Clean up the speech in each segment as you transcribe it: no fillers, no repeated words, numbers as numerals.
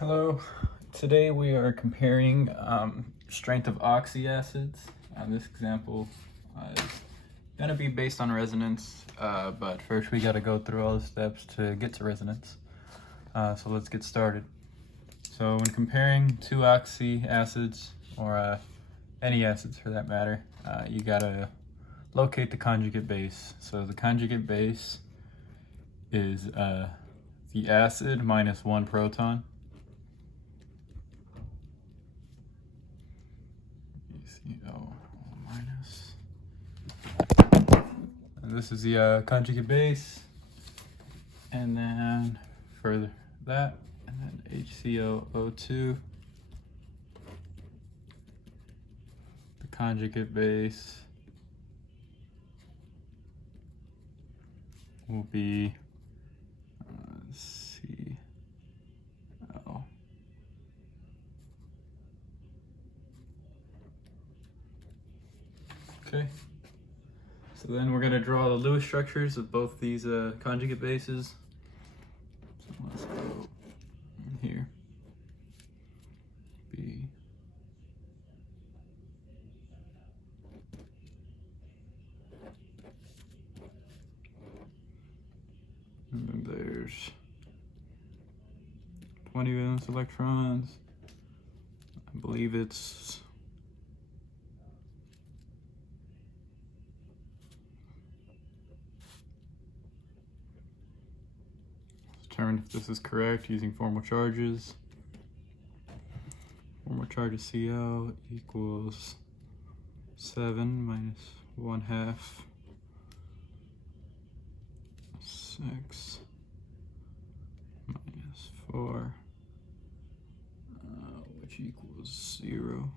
Hello, today we are comparing strength of oxyacids. This example is going to be based on resonance, but first we got to go through all the steps to get to resonance. So let's get started. So when comparing two oxyacids, or any acids for that matter, you got to locate the conjugate base. So the conjugate base is the acid minus one proton. Minus. And this is the conjugate base, and then for that, and then HCOO2, the conjugate base will be CL. Okay, so then we're going to draw the Lewis structures of both these conjugate bases. So let's go in here. B. And then there's 20 valence electrons. I believe it's determine if this is correct using formal charges. Formal charge of Cl equals 7 minus 1/2 6 minus 4, which equals 0.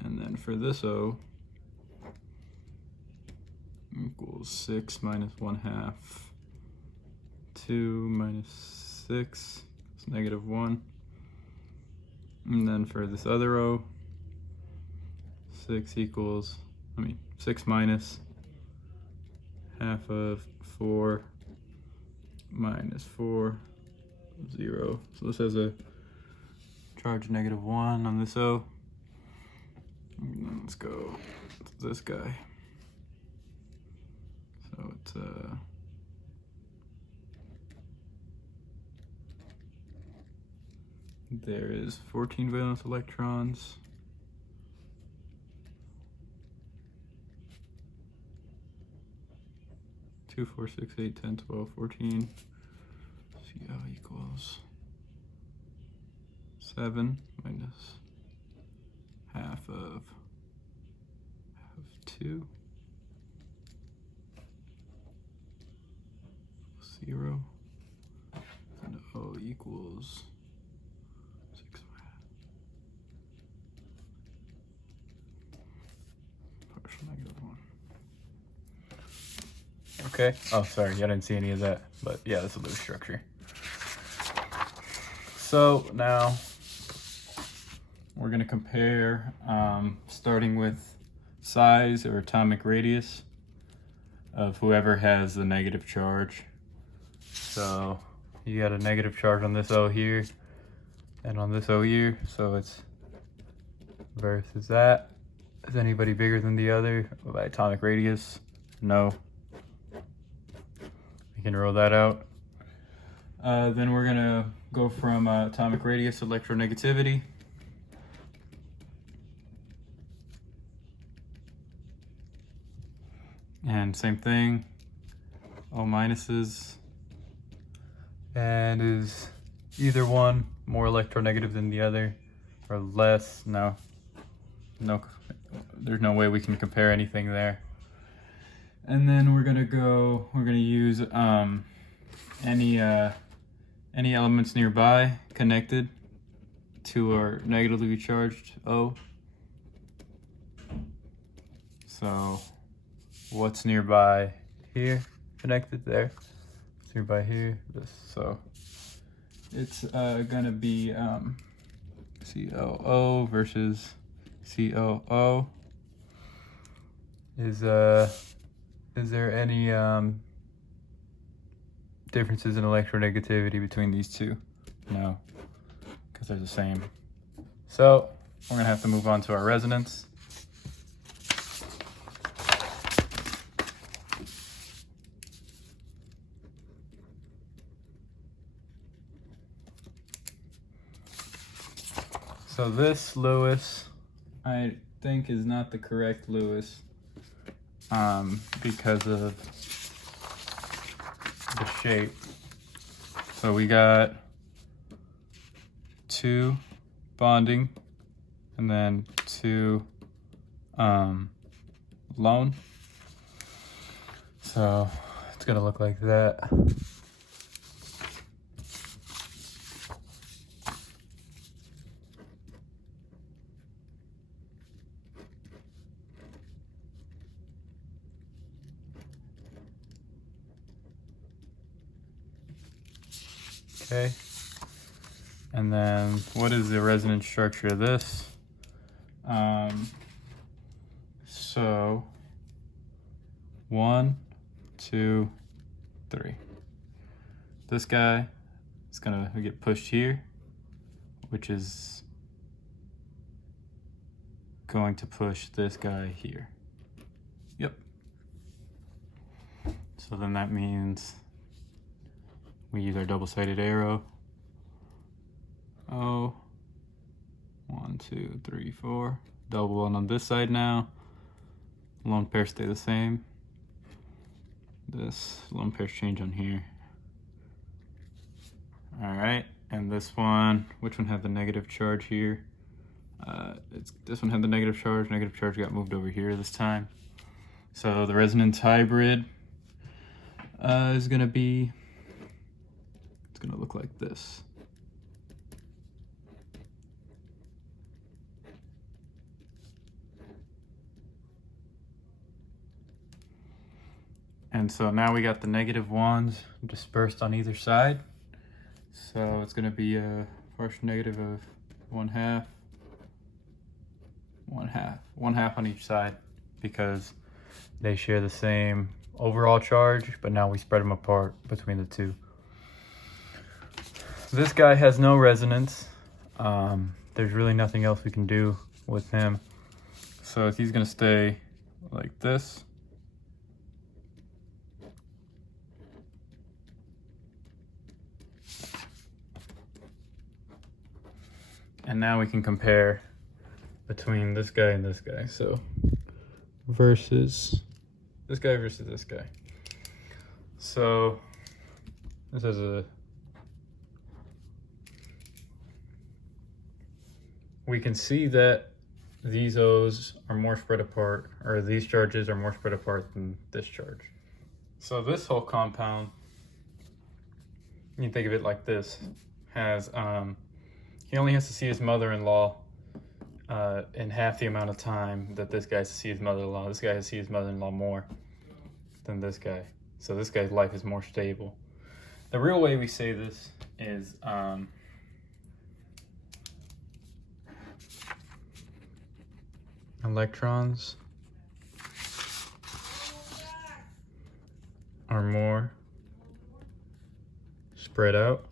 And then for this O equals 6 minus 1/2 2 minus 6 is -1. And then for this other O, 6 minus half of 4 minus 4, 0. So this has a charge of -1 on this O. And then let's go to this guy. So it's there is 14 valence electrons. Two, 4, 6, 8, 10, 12, 14. Cl equals 7 minus half of 2. 0. And O equals 6. Partial -1. Okay. Oh, sorry. I didn't see any of that. But yeah, that's a Lewis structure. So now we're going to compare, starting with size or atomic radius of whoever has the negative charge. So you got a negative charge on this O here and on this O here. So it's versus that. Is anybody bigger than the other by atomic radius? No. We can roll that out. Then we're going to go from atomic radius to electronegativity. And same thing, O minuses. And is either one more electronegative than the other or less? No, there's no way we can compare anything there. And then we're gonna use any elements nearby connected to our negatively charged O. So what's nearby here connected there? It's nearby here, this. So it's gonna be COO versus COO. Is there any differences in electronegativity between these two? No. because they're the same. So we're gonna have to move on to our resonance. So this Lewis, I think, is not the correct Lewis because of the shape. So we got 2 bonding and then 2 lone. So it's gonna look like that. Okay, and then what is the resonance structure of this? So 1, 2, 3. This guy is gonna get pushed here, which is going to push this guy here. Yep. So then that means we use our double-sided arrow. Oh, 1, 2, 3, 4. Double one on this side now. Lone pairs stay the same. This lone pairs change on here. All right, and this one, which one had the negative charge here? This one had the negative charge. Negative charge got moved over here this time. So the resonance hybrid is gonna be, it's gonna look like this. And so now we got the negative ones dispersed on either side. So it's gonna be a partial negative of 1/2, 1/2, 1/2 on each side, because they share the same overall charge, but now we spread them apart between the two. This guy has no resonance. There's really nothing else we can do with him. So he's gonna stay like this. And now we can compare between this guy and this guy. So versus this guy versus this guy. So this is we can see that these O's are more spread apart, or these charges are more spread apart than this charge. So this whole compound, you can think of it like this, has he only has to see his mother-in-law in half the amount of time that this guy has to see his mother-in-law. This guy has to see his mother-in-law more than this guy. So this guy's life is more stable. The real way we say this is electrons are more spread out.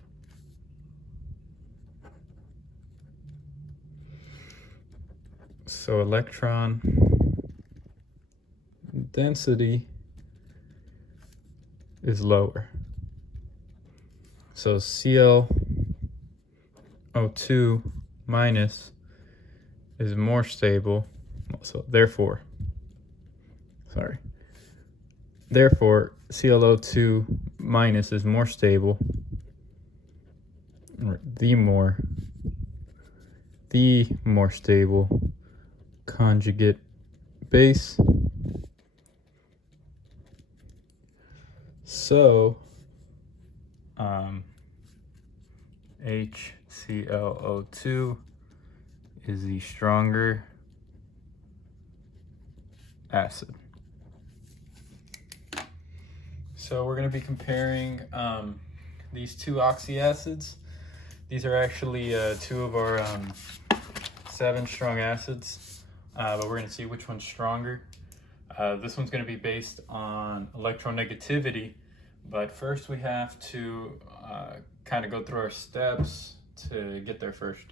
So electron density is lower. So ClO2 minus is more stable. So therefore ClO2 minus is more stable, or the more stable conjugate base. So HClO2 is the stronger acid. So we're going to be comparing these two oxyacids. These are actually 2 of our 7 strong acids, but we're going to see which one's stronger. This one's going to be based on electronegativity, but first we have to kind of go through our steps to get there first.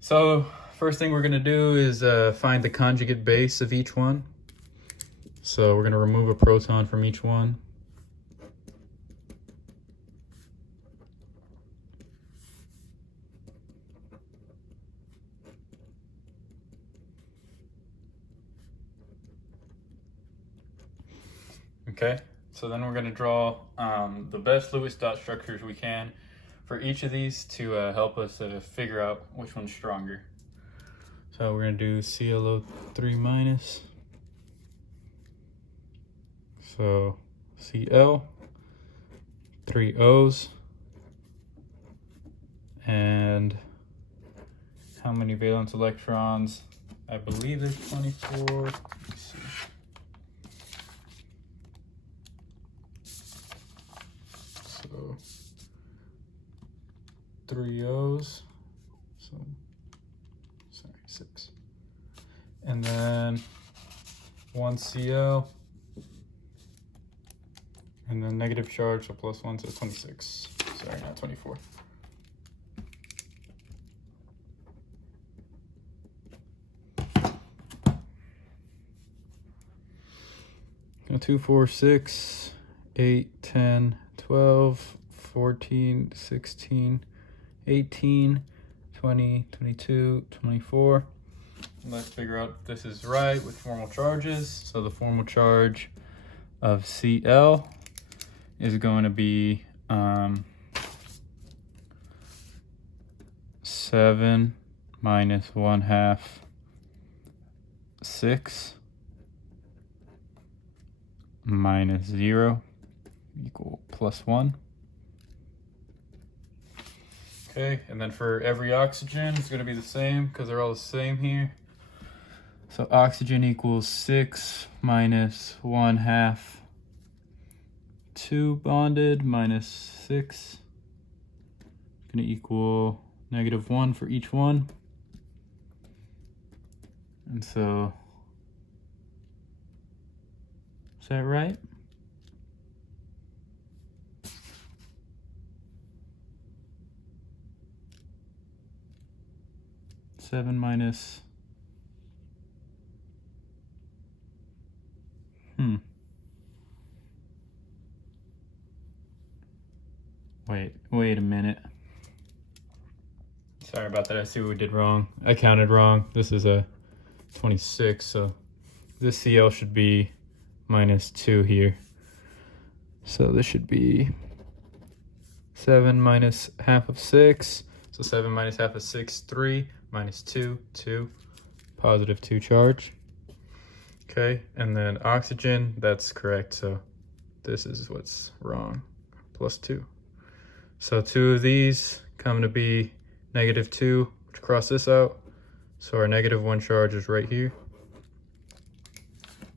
So first thing we're going to do is find the conjugate base of each one. So we're going to remove a proton from each one. Okay, so then we're going to draw the best Lewis dot structures we can for each of these to help us figure out which one's stronger. So we're going to do ClO3 minus. So Cl, 3 O's, and how many valence electrons? I believe there's 24. Let me see. So 3 O's, so sorry, 6. And then 1 Cl, and then negative charge, so plus 1, so 26. Sorry, not 24. Now 2, 4, 6, 8, 10, 12, 14, 16, 18, 20, 22, 24. Let's figure out if this is right with formal charges. So the formal charge of Cl is going to be 7 minus 1/2 6 minus 0 equal plus 1. Okay, and then for every oxygen, it's going to be the same because they're all the same here. So oxygen equals 6 minus 1/2 2 bonded minus 6. It's going to equal -1 for each one. And so, is that right? Seven minus, Wait a minute. Sorry about that. I see what we did wrong. I counted wrong. This is a 26, so this Cl should be -2 here. So this should be 7 minus 1/2 of 6. So 7 minus 1/2 of 6, 3 minus 2, 2, positive 2 charge. Okay, and then oxygen, that's correct. So this is what's wrong, +2. So 2 of these come to be -2, which cross this out. So our -1 charge is right here.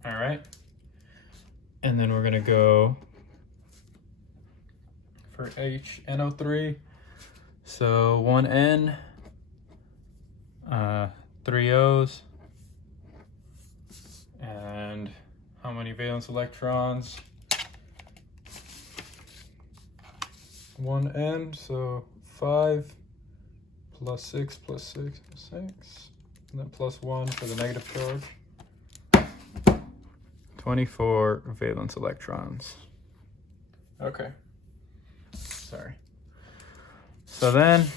All right. And then we're gonna go for HNO3. So 1 N, 3 O's, and how many valence electrons? 1 N, so 5 plus 6 plus 6 plus 6, and then plus 1 for the negative charge. 24 valence electrons. Okay, sorry. So then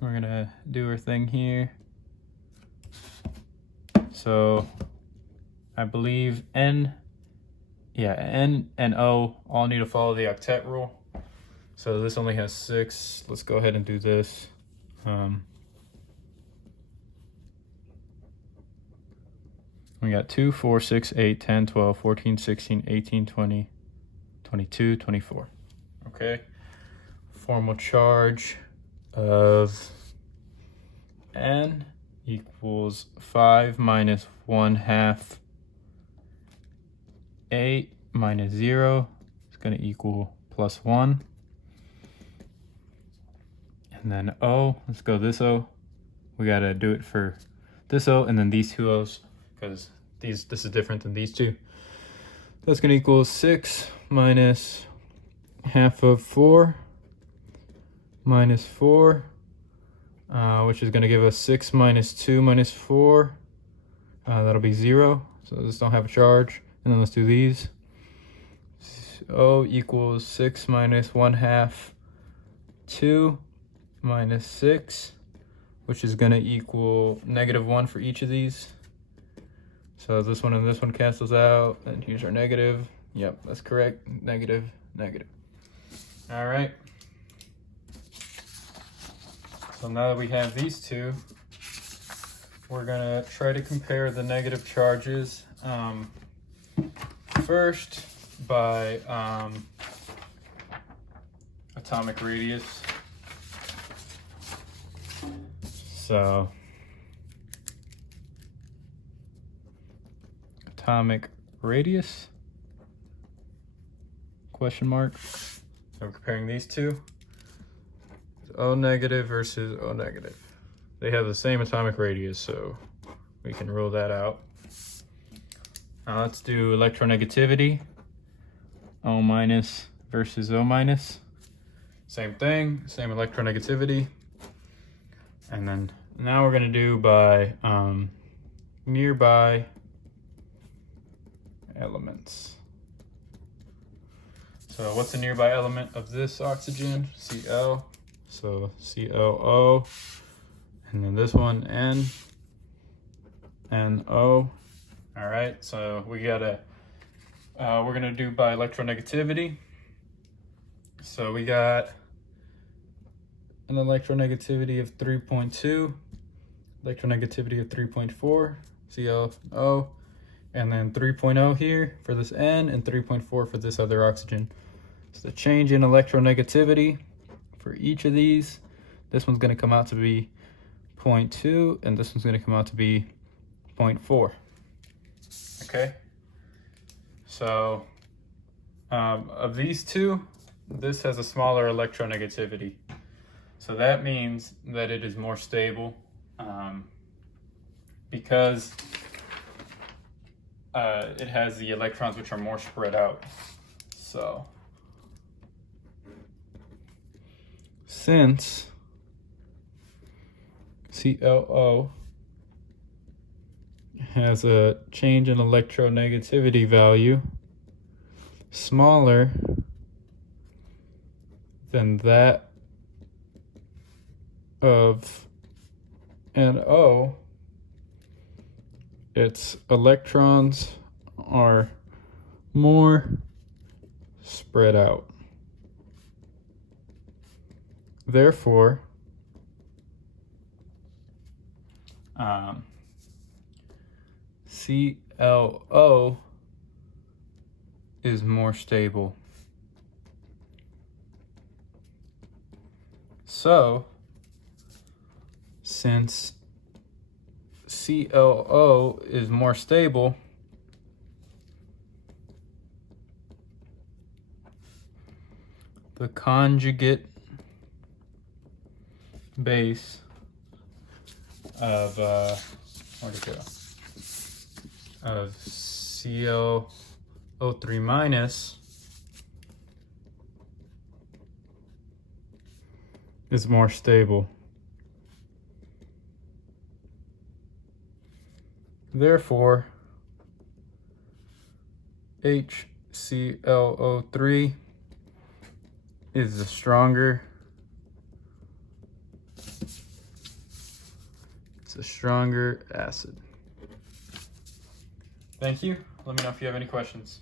we're gonna do our thing here. So I believe N and O all need to follow the octet rule. So this only has 6. Let's go ahead and do this. We got 2, 4, 6, 8, 10, 12, 14, 16, 18, 20, 22, 24. Okay. Formal charge of N equals 5 minus 1/2 8 minus 0 is going to equal +1. And then O, let's go this O. We got to do it for this O and then these 2 O's because this is different than these two. That's going to equal 6 minus 1/2 of 4 minus 4, which is going to give us 6 minus 2 minus 4. That'll be 0. So this don't have a charge. And then let's do these. O equals 6 minus 1/2 2 minus 6, which is going to equal -1 for each of these. So this one and this one cancels out, and here's our negative. Yep, that's correct. Negative, negative. All right. So now that we have these two, we're gonna try to compare the negative charges. First, by atomic radius. So atomic radius, question mark. So we're comparing these two. O negative versus O negative. They have the same atomic radius, so we can rule that out. Now let's do electronegativity. O minus versus O minus. Same thing, same electronegativity. And then now we're gonna do by nearby elements. So what's the nearby element of this oxygen? Cl. So ClO. And then this one N. NO. All right, so we gotta, we're gonna do by electronegativity. So we got an electronegativity of 3.2, electronegativity of 3.4, ClO, and then 3.0 here for this N and 3.4 for this other oxygen. So the change in electronegativity for each of these, this one's gonna come out to be 0.2 and this one's gonna come out to be 0.4. Okay, so of these two, this has a smaller electronegativity. So that means that it is more stable because it has the electrons which are more spread out. So since ClO has a change in electronegativity value smaller than that of NO, its electrons are more spread out. Therefore, ClO is more stable. So, since ClO is more stable, the conjugate base of where'd it go? Of ClO3 minus is more stable. Therefore, HClO3 is the stronger. It's a stronger acid. Thank you. Let me know if you have any questions.